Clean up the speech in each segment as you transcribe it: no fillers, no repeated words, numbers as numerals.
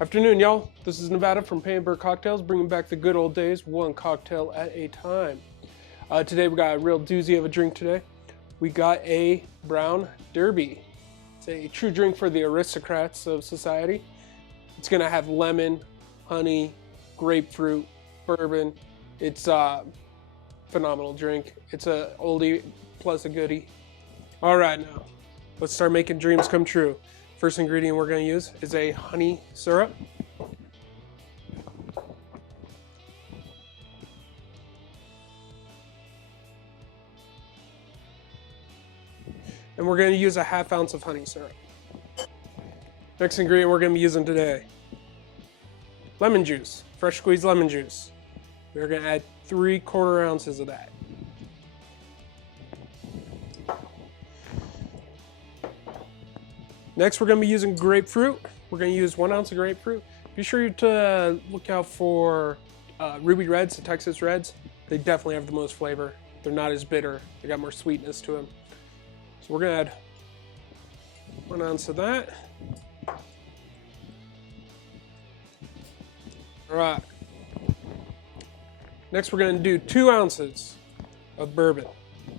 Afternoon, y'all. This is Nevada from Bird Cocktails, bringing back the good old days, one cocktail at a time. Today we got a real doozy of a drink today. We got a brown derby. It's a true drink for the aristocrats of society. It's gonna have lemon, honey, grapefruit, bourbon. It's a phenomenal drink. It's a oldie plus a goodie. All right, now let's start making dreams come true. First ingredient we're going to use is a honey syrup. And we're going to use a half ounce of honey syrup. Next ingredient we're going to be using today, lemon juice, fresh squeezed lemon juice. We're going to add 3/4 ounces of that. Next, we're going to be using grapefruit. We're going to use 1 ounce of grapefruit. Be sure to look out for Ruby Reds, the Texas Reds. They definitely have the most flavor. They're not as bitter. They got more sweetness to them. So we're going to add 1 ounce of that. All right. Next, we're going to do 2 ounces of bourbon. You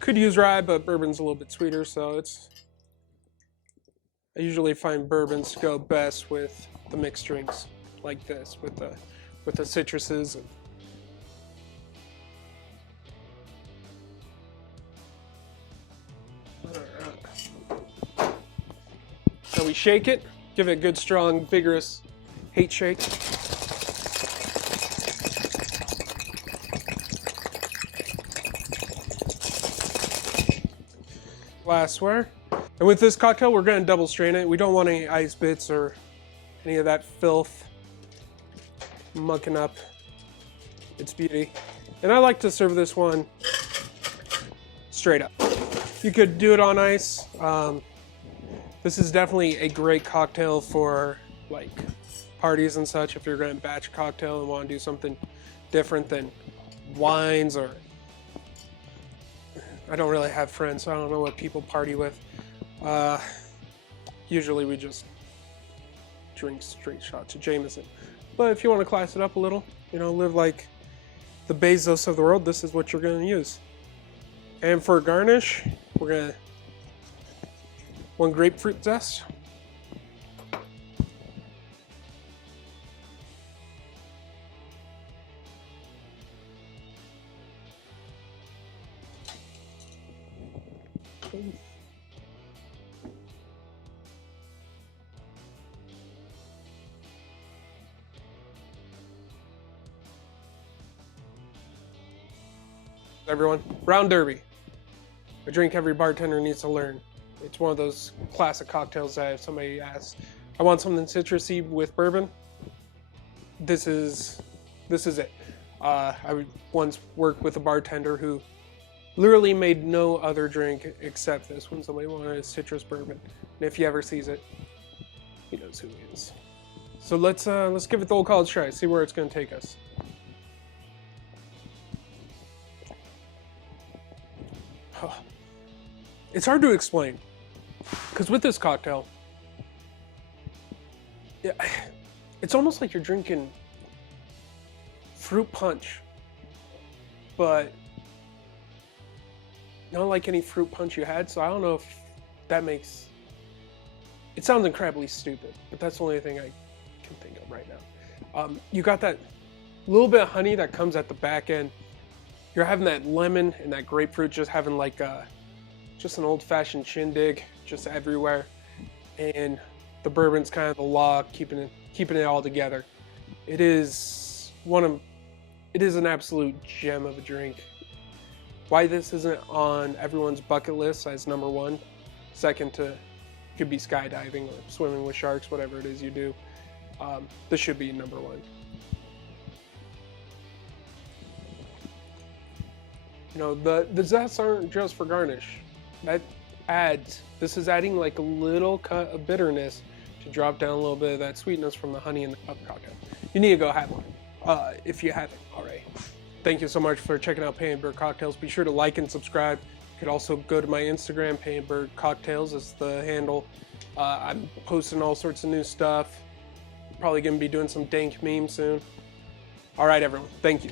could use rye, but bourbon's a little bit sweeter, so I usually find bourbons go best with the mixed drinks like this, with the citruses. So we shake it, give it a good, strong, vigorous hate shake. Glassware. And with this cocktail, we're going to double strain it. We don't want any ice bits or any of that filth mucking up its beauty. And I like to serve this one straight up. You could do it on ice. This is definitely a great cocktail for like parties and such. If you're going to batch a cocktail and want to do something different than wines, or I don't really have friends, so I don't know what people party with. Usually we just drink straight shots of Jameson. But if you want to class it up a little, live like the Bezos of the world, this is what you're going to use. And for garnish, we're going to 1 grapefruit zest. Everyone, brown derby, a drink every bartender needs to learn. It's one of those classic cocktails that if somebody asks, I want something citrusy with bourbon, this is it. I once worked with a bartender who literally made no other drink except this when somebody wanted a citrus bourbon. And if he ever sees it, he knows who he is. So let's give it the old college try, see where it's going to take us. It's hard to explain, because with this cocktail, it's almost like you're drinking fruit punch, but not like any fruit punch you had, so I don't know if that makes... It sounds incredibly stupid, but that's the only thing I can think of right now. You got that little bit of honey that comes at the back end. You're having that lemon and that grapefruit just having like just an old-fashioned shindig just everywhere, and the bourbon's kind of the law, keeping it all together. It is an absolute gem of a drink. Why this isn't on everyone's bucket list as number 1, second to could be skydiving or swimming with sharks, whatever it is you do. This should be number 1. The zests aren't just for garnish. This is adding like a little cut of bitterness to drop down a little bit of that sweetness from the honey in the cocktail. You need to go have one if you haven't already. Thank you so much for checking out Bird Cocktails. Be sure to like and subscribe. You could also go to my Instagram, Bird Cocktails is the handle. I'm posting all sorts of new stuff. probably going to be doing some dank memes soon. All right, everyone. Thank you.